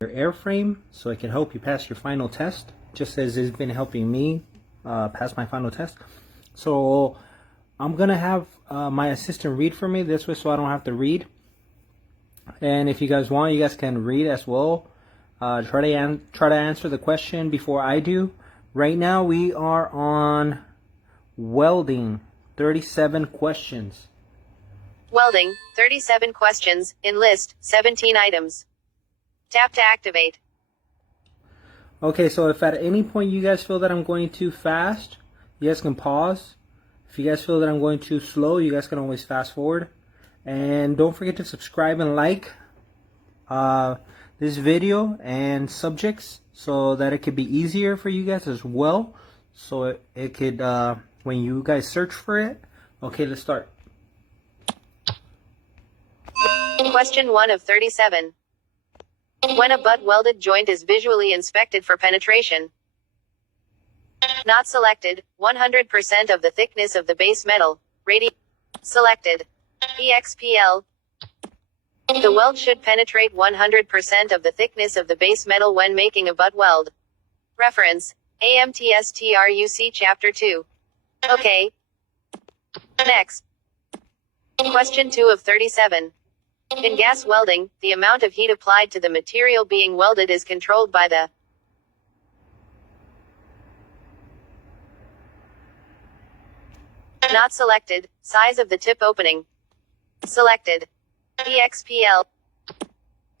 your airframe so it can help you pass your final test, just as it's been helping me pass my final test. So I'm gonna have my assistant read for me this way, so I don't have to read. And if you guys want, you guys can read as well. Try to answer the question before I do. Right now we are on welding, 37 questions. Welding, 37 questions, in list, 17 items. Tap to activate. Okay, so if at any point you guys feel that I'm going too fast, you guys can pause. If you guys feel that I'm going too slow, you guys can always fast forward. And don't forget to subscribe and like this video and subjects so that it could be easier for you guys as well. So it could, when you guys search for it. Okay, let's start. Question 1 of 37. When a butt welded joint is visually inspected for penetration. Not selected, 100% of the thickness of the base metal. Selected. EXPL. The weld should penetrate 100% of the thickness of the base metal when making a butt weld. Reference. AMTSTRUC Chapter 2. Okay. Next. Question 2 of 37. In gas welding, the amount of heat applied to the material being welded is controlled by the not selected, size of the tip opening. Selected. EXPL.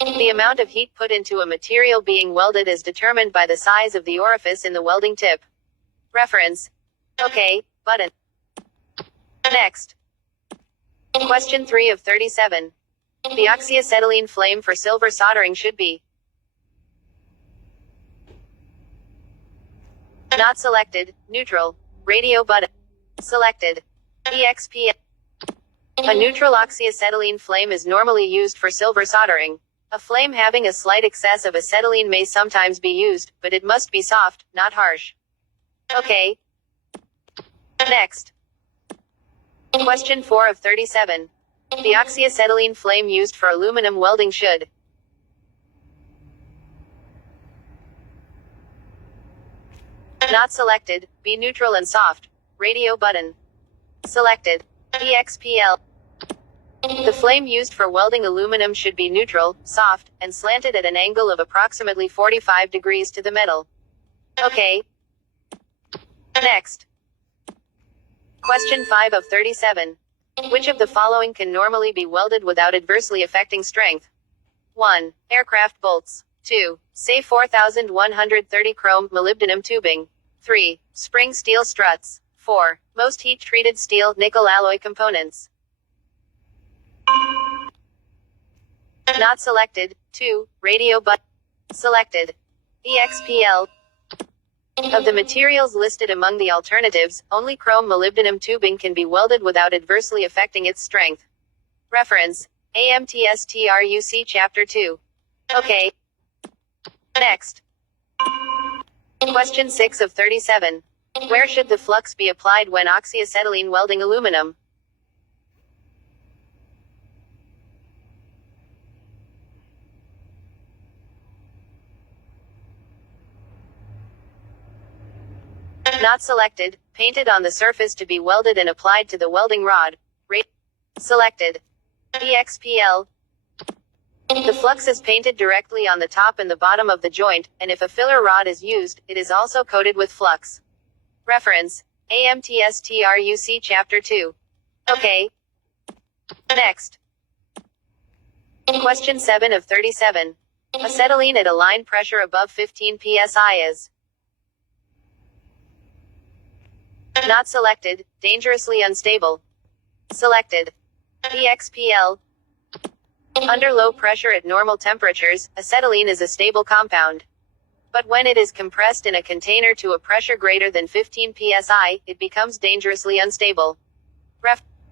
The amount of heat put into a material being welded is determined by the size of the orifice in the welding tip. Reference. OK, button. Next. Question 3 of 37. The oxyacetylene flame for silver soldering should be not selected, neutral, radio button. Selected. EXP. A neutral oxyacetylene flame is normally used for silver soldering. A flame having a slight excess of acetylene may sometimes be used, but it must be soft, not harsh. Okay. Next. Question 4 of 37. The oxyacetylene flame used for aluminum welding should not selected, be neutral and soft, radio button. Selected. EXPL. The flame used for welding aluminum should be neutral, soft, and slanted at an angle of approximately 45 degrees to the metal. Okay. Next. Question 5 of 37. Which of the following can normally be welded without adversely affecting strength? 1. Aircraft bolts. 2. Say 4130 chrome molybdenum tubing. 3. Spring steel struts. 4. Most heat-treated steel nickel alloy components. Not selected. 2. Radio button. Selected. EXPL. Of the materials listed among the alternatives, only chrome molybdenum tubing can be welded without adversely affecting its strength. Reference. AMTSTRUC Chapter 2. Okay. Next. Question 6 of 37. Where should the flux be applied when oxyacetylene welding aluminum? Not selected, painted on the surface to be welded and applied to the welding rod. Selected. EXPL. The flux is painted directly on the top and the bottom of the joint, and if a filler rod is used, it is also coated with flux. Reference. AMTSTRUC Chapter 2. Okay. Next. Question 7 of 37. Acetylene at a line pressure above 15 psi is not selected, dangerously unstable. Selected. EXPL. Under low pressure at normal temperatures, acetylene is a stable compound. But when it is compressed in a container to a pressure greater than 15 psi, it becomes dangerously unstable.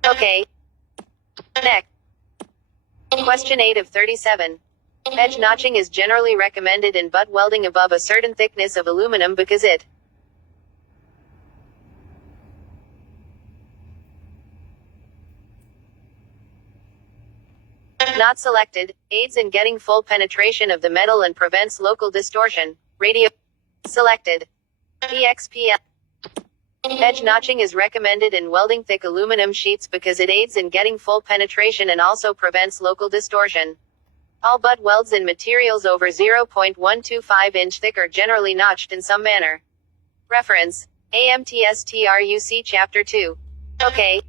Okay. Next. Question 8 of 37. Edge notching is generally recommended in butt welding above a certain thickness of aluminum because it Not selected. Aids in getting full penetration of the metal and prevents local distortion. Radio. Selected. EXPL. Edge notching is recommended in welding thick aluminum sheets because it aids in getting full penetration and also prevents local distortion. All butt welds in materials over 0.125 inch thick are generally notched in some manner. Reference. AMTSTRUC Chapter 2. Okay.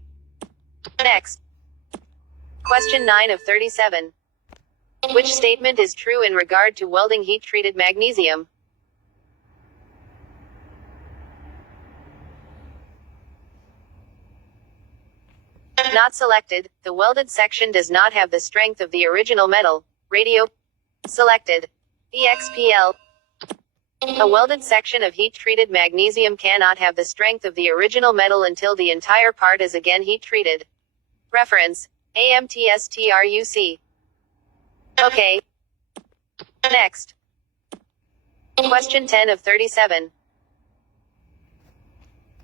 Next. Question 9 of 37. Which statement is true in regard to welding heat-treated magnesium? Not selected. The welded section does not have the strength of the original metal. Radio. Selected. EXPL. A welded section of heat-treated magnesium cannot have the strength of the original metal until the entire part is again heat-treated. Reference. AMTSTRUC. Okay. Next. Question 10 of 37.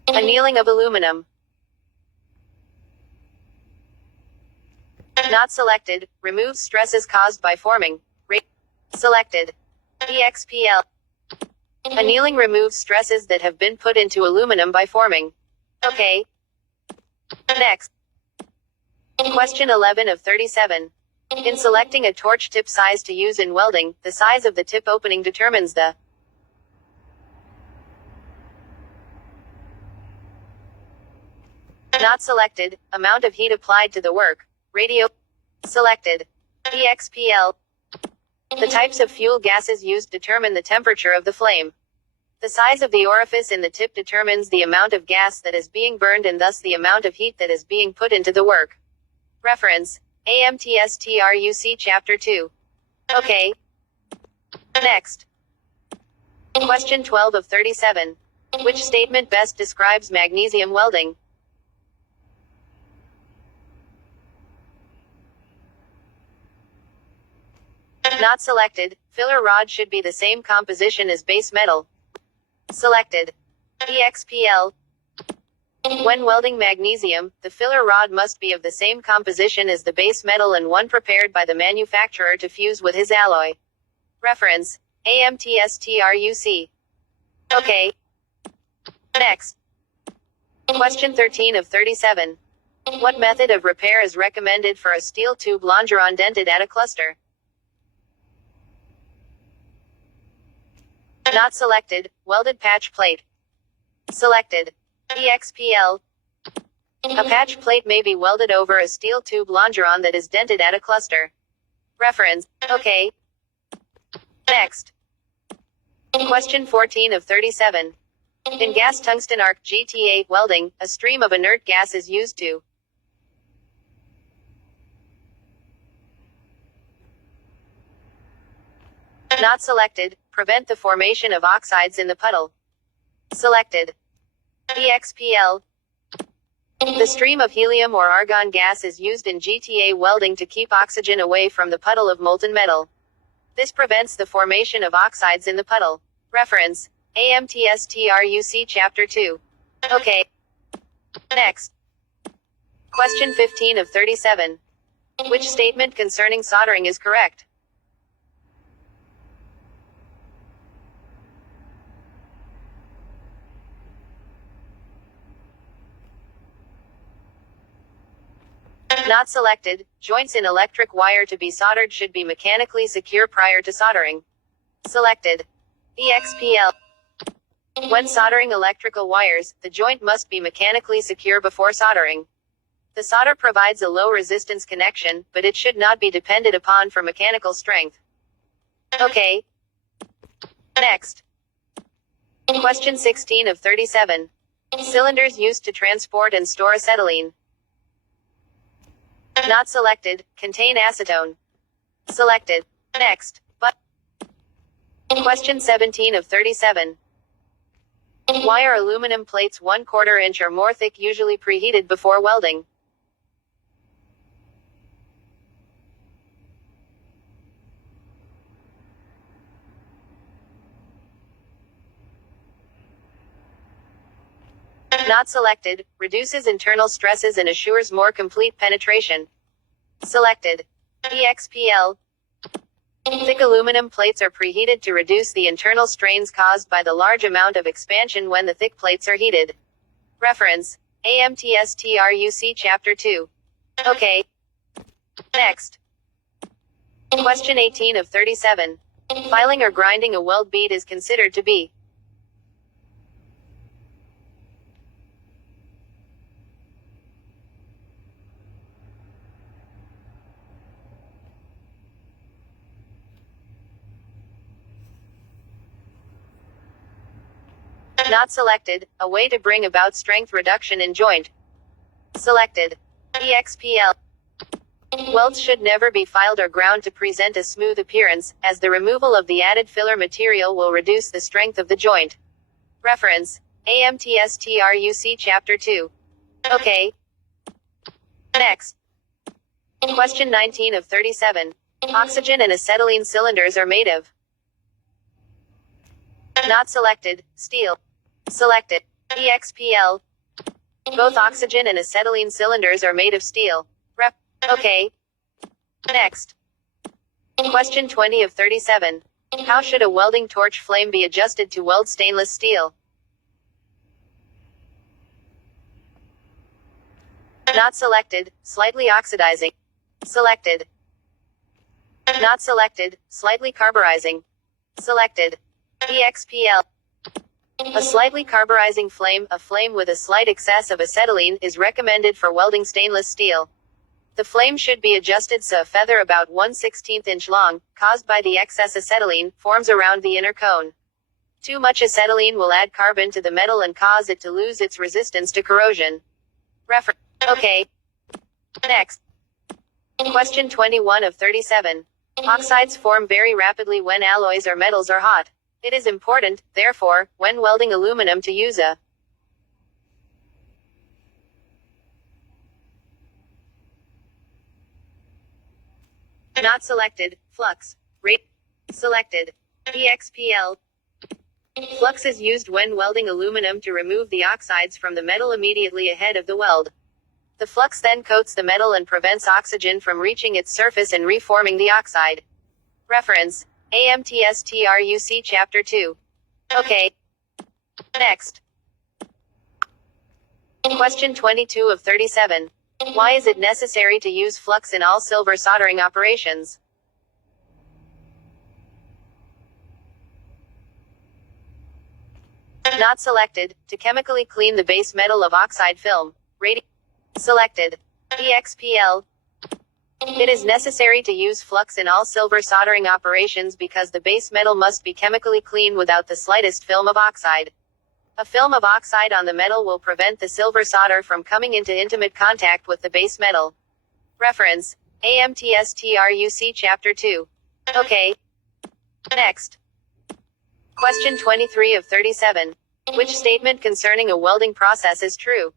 Annealing of aluminum. Not selected. Removes stresses caused by forming. Selected. EXPL. Annealing removes stresses that have been put into aluminum by forming. Okay. Next. Question 11 of 37. In selecting a torch tip size to use in welding, the size of the tip opening determines the not selected amount of heat applied to the work. Radio. Selected. EXPL. The types of fuel gases used determine the temperature of the flame. The size of the orifice in the tip determines the amount of gas that is being burned and thus the amount of heat that is being put into the work. Reference. AMTSTRUC Chapter 2. Okay. Next. Question 12 of 37. Which statement best describes magnesium welding? Not selected. Filler rod should be the same composition as base metal. Selected. EXPL. When welding magnesium, the filler rod must be of the same composition as the base metal and one prepared by the manufacturer to fuse with his alloy. Reference. AMTSTRUC. Okay. Next. Question 13 of 37. What method of repair is recommended for a steel tube longeron dented at a cluster? Not selected. Welded patch plate. Selected. EXPL. A patch plate may be welded over a steel tube longeron that is dented at a cluster. Reference. Okay. Next. Question 14 of 37. In gas tungsten arc GTA welding, a stream of inert gas is used to not selected, prevent the formation of oxides in the puddle. Selected. EXPL. The stream of helium or argon gas is used in GTA welding to keep oxygen away from the puddle of molten metal. This prevents the formation of oxides in the puddle. Reference. AMTSTRUC Chapter 2. Okay. Next. Question 15 of 37. Which statement concerning soldering is correct? Not selected. Joints in electric wire to be soldered should be mechanically secure prior to soldering. Selected. EXPL. When soldering electrical wires, the joint must be mechanically secure before soldering. The solder provides a low resistance connection, but it should not be depended upon for mechanical strength. Okay. Next. Question 16 of 37. Cylinders used to transport and store acetylene. Not selected. Contain acetone. Selected. Next. But. Question 17 of 37. Why are aluminum plates 1/4 inch or more thick usually preheated before welding? Not selected. Reduces internal stresses and assures more complete penetration. Selected. EXPL. Thick aluminum plates are preheated to reduce the internal strains caused by the large amount of expansion when the thick plates are heated. Reference: AMTSTRUC Chapter 2. Okay. Next. Question 18 of 37. Filing or grinding a weld bead is considered to be not selected, a way to bring about strength reduction in joint. Selected. EXPL. Welds should never be filed or ground to present a smooth appearance, as the removal of the added filler material will reduce the strength of the joint. Reference: AMTSTRUC Chapter 2. Okay. Next. Question 19 of 37. Oxygen and acetylene cylinders are made of. Not selected, steel. Selected. EXPL. Both oxygen and acetylene cylinders are made of steel. Okay. Next. Question 20 of 37. How should a welding torch flame be adjusted to weld stainless steel? Not selected, slightly oxidizing. Selected. Not selected, slightly carburizing. Selected. EXPL. A slightly carburizing flame, a flame with a slight excess of acetylene, is recommended for welding stainless steel. The flame should be adjusted so a feather about 1/16 inch long, caused by the excess acetylene, forms around the inner cone. Too much acetylene will add carbon to the metal and cause it to lose its resistance to corrosion. Reference. Okay. Next. Question 21 of 37. Oxides form very rapidly when alloys or metals are hot. It is important, therefore, when welding aluminum to use a not selected, flux. Rate. Selected. EXPL. Flux is used when welding aluminum to remove the oxides from the metal immediately ahead of the weld. The flux then coats the metal and prevents oxygen from reaching its surface and reforming the oxide. Reference: AMTSTRUC Chapter 2. Okay. Next. Question 22 of 37. Why is it necessary to use flux in all silver soldering operations? Not selected, to chemically clean the base metal of oxide film. Selected. EXPL. It is necessary to use flux in all silver soldering operations because the base metal must be chemically clean without the slightest film of oxide. A film of oxide on the metal will prevent the silver solder from coming into intimate contact with the base metal. Reference: AMTSTRUC Chapter 2. Okay. Next. Question 23 of 37. Which statement concerning a welding process is true?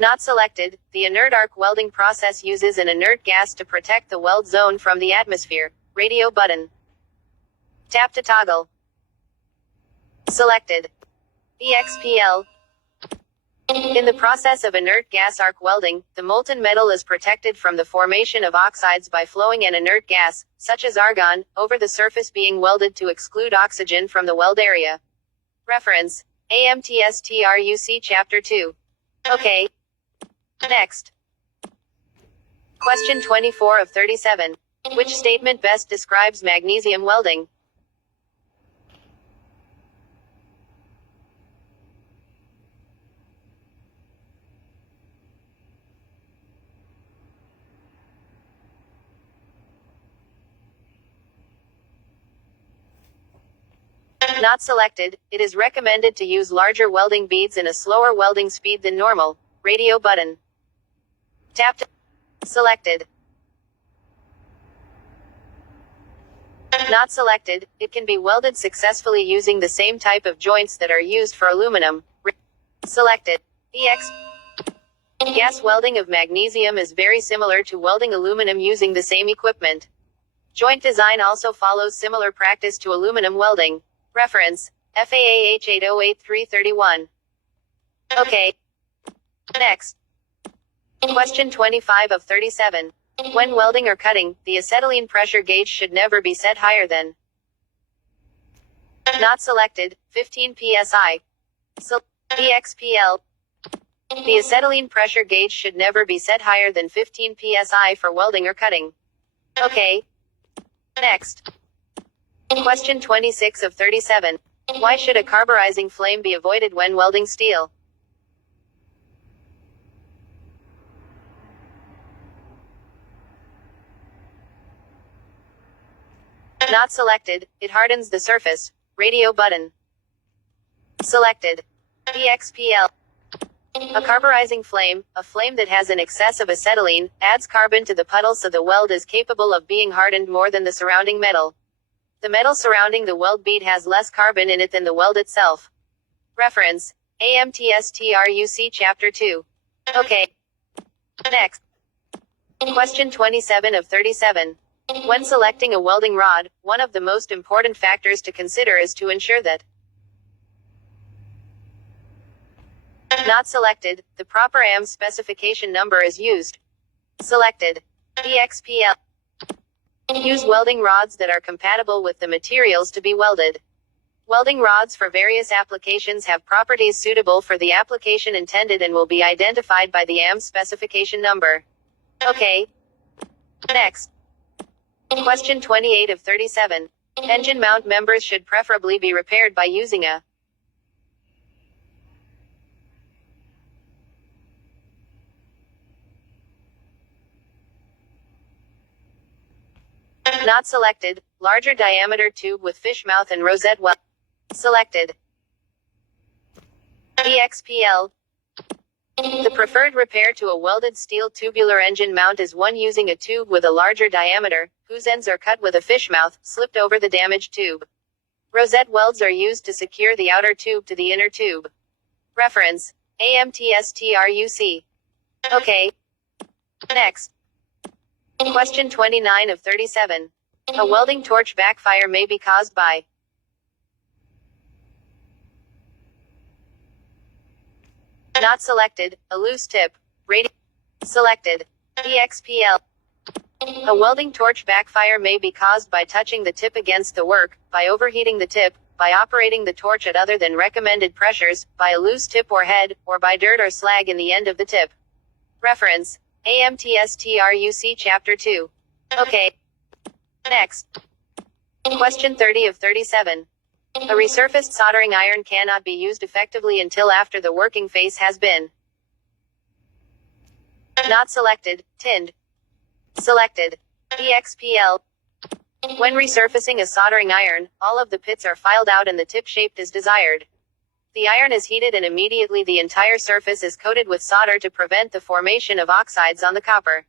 Not selected, the inert arc welding process uses an inert gas to protect the weld zone from the atmosphere. Radio button. Tap to toggle. Selected. EXPL. In the process of inert gas arc welding, the molten metal is protected from the formation of oxides by flowing an inert gas, such as argon, over the surface being welded to exclude oxygen from the weld area. Reference: AMTSTRUC Chapter 2. Okay. Next. Question 24 of 37. Which statement best describes magnesium welding? Not selected, it is recommended to use larger welding beads and a slower welding speed than normal. Radio button. Tap to. Selected. Not selected, it can be welded successfully using the same type of joints that are used for aluminum. Selected. EX. Gas welding of magnesium is very similar to welding aluminum using the same equipment. Joint design also follows similar practice to aluminum welding. Reference: FAAH 808331. Okay. Next. Question 25 of 37. When welding or cutting, the acetylene pressure gauge should never be set higher than. Not selected, 15 psi. EXPL. The acetylene pressure gauge should never be set higher than 15 psi for welding or cutting. Okay. Next. Question 26 of 37. Why should a carburizing flame be avoided when welding steel? Not selected, it hardens the surface. Radio button. Selected. EXPL. A carburizing flame, a flame that has an excess of acetylene, adds carbon to the puddle so the weld is capable of being hardened more than the surrounding metal. The metal surrounding the weld bead has less carbon in it than the weld itself. Reference. AMTSTRUC Chapter 2. Okay. Next. Question 27 of 37. When selecting a welding rod, one of the most important factors to consider is to ensure that. Not selected, the proper AM specification number is used. Selected. EXPL. Use welding rods that are compatible with the materials to be welded. Welding rods for various applications have properties suitable for the application intended and will be identified by the AM specification number. Okay. Next. Question 28 of 37. Engine mount members should preferably be repaired by using a. Not selected, larger diameter tube with fish mouth and rosette weld. Selected. EXPL. The preferred repair to a welded steel tubular engine mount is one using a tube with a larger diameter, whose ends are cut with a fish mouth, slipped over the damaged tube. Rosette welds are used to secure the outer tube to the inner tube. Reference. AMTSTRUC. Okay. Next. Question 29 of 37. A welding torch backfire may be caused by. Not selected, a loose tip. Selected. EXPL. A welding torch backfire may be caused by touching the tip against the work, by overheating the tip, by operating the torch at other than recommended pressures, by a loose tip or head, or by dirt or slag in the end of the tip. Reference. AMTSTRUC Chapter 2. Okay. Next. Question 30 of 37. A resurfaced soldering iron cannot be used effectively until after the working face has been. Not selected, tinned. Selected. EXPL. When resurfacing a soldering iron, all of the pits are filed out and the tip shaped as desired. The iron is heated and immediately the entire surface is coated with solder to prevent the formation of oxides on the copper.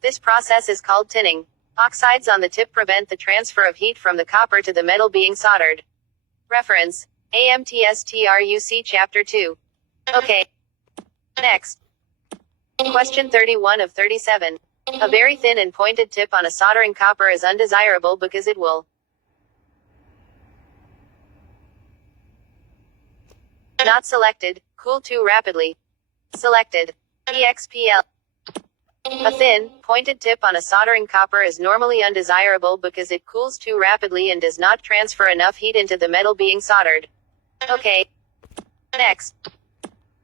This process is called tinning. Oxides on the tip prevent the transfer of heat from the copper to the metal being soldered. Reference. AMTSTRUC Chapter 2. Okay. Next. Question 31 of 37. A very thin and pointed tip on a soldering copper is undesirable because it will. Not selected, cool too rapidly. Selected. EXPL. A thin, pointed tip on a soldering copper is normally undesirable because it cools too rapidly and does not transfer enough heat into the metal being soldered. Okay. Next.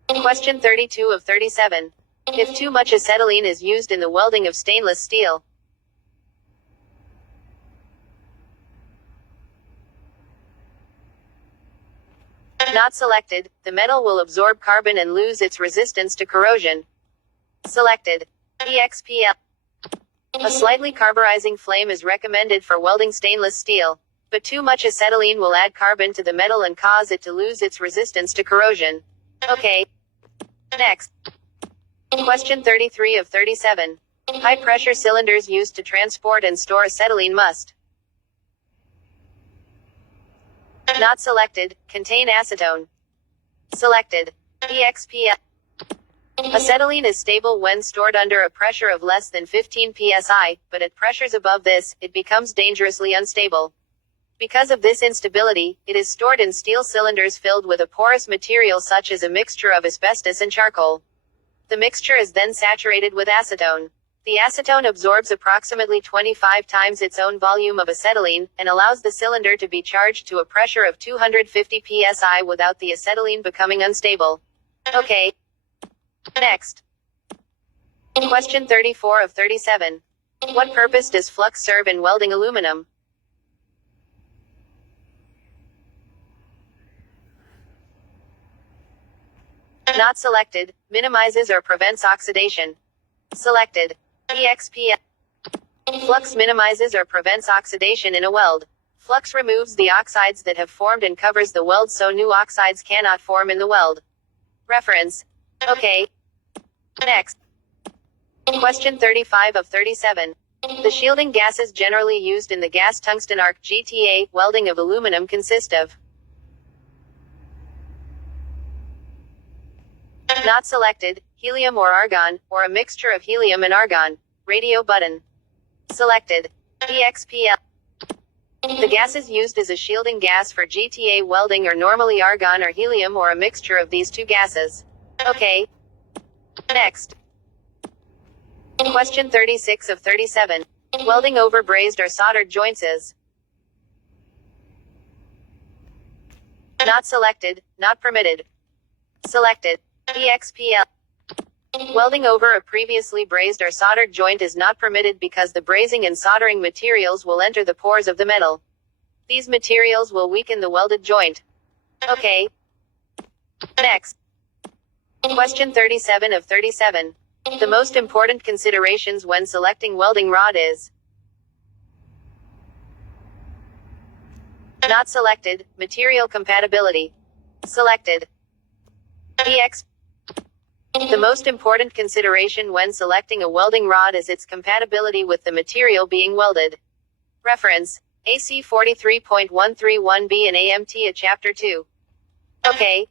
Question 32 of 37. If too much acetylene is used in the welding of stainless steel. Not selected, the metal will absorb carbon and lose its resistance to corrosion. Selected. EXPL. A slightly carburizing flame is recommended for welding stainless steel, but too much acetylene will add carbon to the metal and cause it to lose its resistance to corrosion. Okay. Next. Question 33 of 37. High pressure cylinders used to transport and store acetylene must. Not selected, contain acetone. Selected. EXPL. Acetylene is stable when stored under a pressure of less than 15 psi, but at pressures above this, it becomes dangerously unstable. Because of this instability, it is stored in steel cylinders filled with a porous material such as a mixture of asbestos and charcoal. The mixture is then saturated with acetone. The acetone absorbs approximately 25 times its own volume of acetylene, and allows the cylinder to be charged to a pressure of 250 psi without the acetylene becoming unstable. Okay. Next. Question 34 of 37. What purpose does flux serve in welding aluminum? Not selected. Minimizes or prevents oxidation. Selected. EXP. Flux minimizes or prevents oxidation in a weld. Flux removes the oxides that have formed and covers the weld so new oxides cannot form in the weld. Reference. Okay. Next. Question 35 of 37. The shielding gases generally used in the gas tungsten arc (GTA) welding of aluminum consist of. Not selected, helium or argon, or a mixture of helium and argon. Radio button. Selected. EXPL. The gases used as a shielding gas for GTA welding are normally argon or helium or a mixture of these two gases. Okay. Next. Question 36 of 37. Welding over brazed or soldered joints is. Not selected, not permitted. Selected. EXPL. Welding over a previously brazed or soldered joint is not permitted because the brazing and soldering materials will enter the pores of the metal. These materials will weaken the welded joint. Okay. Next. Question 37 of 37. The most important considerations when selecting welding rod is. Not selected, material compatibility. Selected. EX. The most important consideration when selecting a welding rod is its compatibility with the material being welded. Reference. AC 43.131b and AMT a Chapter 2. Okay.